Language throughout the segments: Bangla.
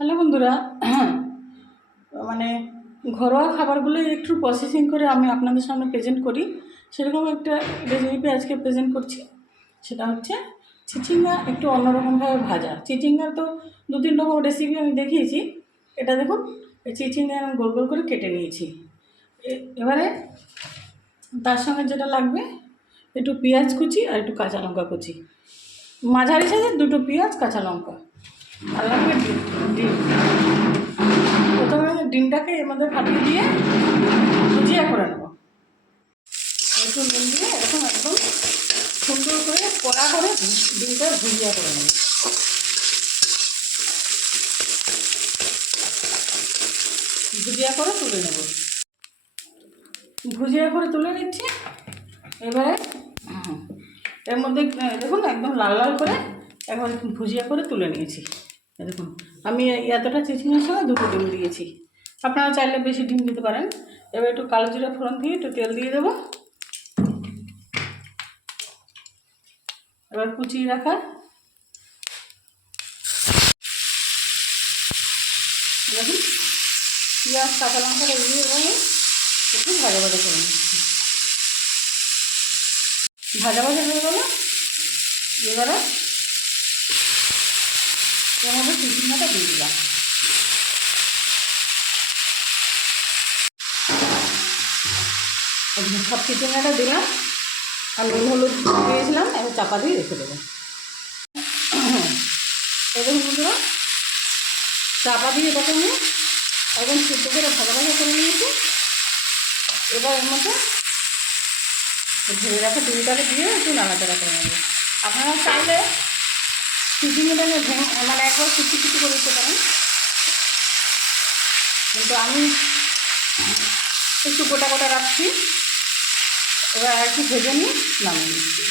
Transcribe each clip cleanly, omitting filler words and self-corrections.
হ্যালো বন্ধুরা, মানে ঘরোয়া খাবারগুলো একটু প্রসেসিং করে আমি আপনাদের সামনে প্রেজেন্ট করি, সেরকম একটা রেসিপি আজকে প্রেজেন্ট করছি। সেটা হচ্ছে চিচিঙ্গা একটু অন্যরকমভাবে ভাজা। চিচিঙ্গা তো দু তিন রকম রেসিপি আমি দেখিয়েছি। এটা দেখুন, এই চিচিঙ্গা আমি গোল গোল করে কেটে নিয়েছি। এবারে তার সঙ্গে যেটা লাগবে, একটু পেঁয়াজ কুচি আর একটু কাঁচা লঙ্কা কুচি, মাঝারি সাইজের দুটো পেঁয়াজ, কাঁচা লঙ্কা, আর লাগবে ডিম। প্রথমে ডিমটাকে এর মধ্যে ফাটিয়ে দিয়ে ভুজিয়া করে নেব। একটু নুন দিয়ে এরকম একদম সুন্দর করে কড়া করে ডিমটা ভুজিয়া করে নেব। ভুজিয়া করে তুলে নেব। ভুজিয়া করে তুলে নিচ্ছি। এবারে এর মধ্যে দেখুন একদম লাল লাল করে একবার ভুজিয়া করে তুলে নিয়েছি। দেখুন আমি এতটা চিচিঙ্গার সঙ্গে দুটো ডিম দিয়েছি, আপনারা চাইলে বেশি ডিম দিতে পারেন। এবার একটু কালো জিরা ফোড়ন দিয়ে একটু তেল দিয়ে দেবো। এবার কুচিয়ে রাখা দেখুন পেঁয়াজ, কাঁচা লঙ্কা দিয়ে একটু ভাজা ভাজা করে নিচ্ছি। ভাজা ভাজা হয়ে গেল। এবারে এর মধ্যে চিচিঙ্গাটা দিয়ে দিলাম। সব চিচিঙ্গাটা দিলাম আর নুন হলুদ দিয়েছিলাম। এবার চাপা দিয়ে রেখে দেবো। এবার বন্ধুরা চাপা দিয়ে এটাকে নিয়ে একদম সিদ্ধ করে ভাজা ভাজা করে নিয়েছি। এবার এর মধ্যে ভেজে রাখা ডিমটাকে দিয়ে একটু নাড়াচাড়া করে নেব। আপনারা চাইলে চিচিঙ্গাটাকে মানে একবার কুচি কুচি করে দিতে পারেন, কিন্তু আমি একটু গোটা গোটা রাখছি। এবার একটু ভেজে নিয়ে নামিয়ে নিচ্ছি।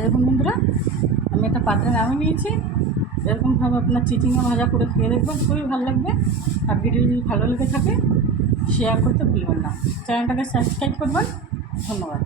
এরকম বন্ধুরা আমি একটা পাত্রে নামিয়ে নিয়েছি। এরকমভাবে আপনার চিচিঙ্গা ভাজা করে খেয়ে দেখবেন, খুবই ভালো লাগবে। আর ভিডিও যদি ভালো লেগে থাকে শেয়ার করতে ভুলবেন না। চ্যানেলটাকে সাবস্ক্রাইব করবেন। ধন্যবাদ।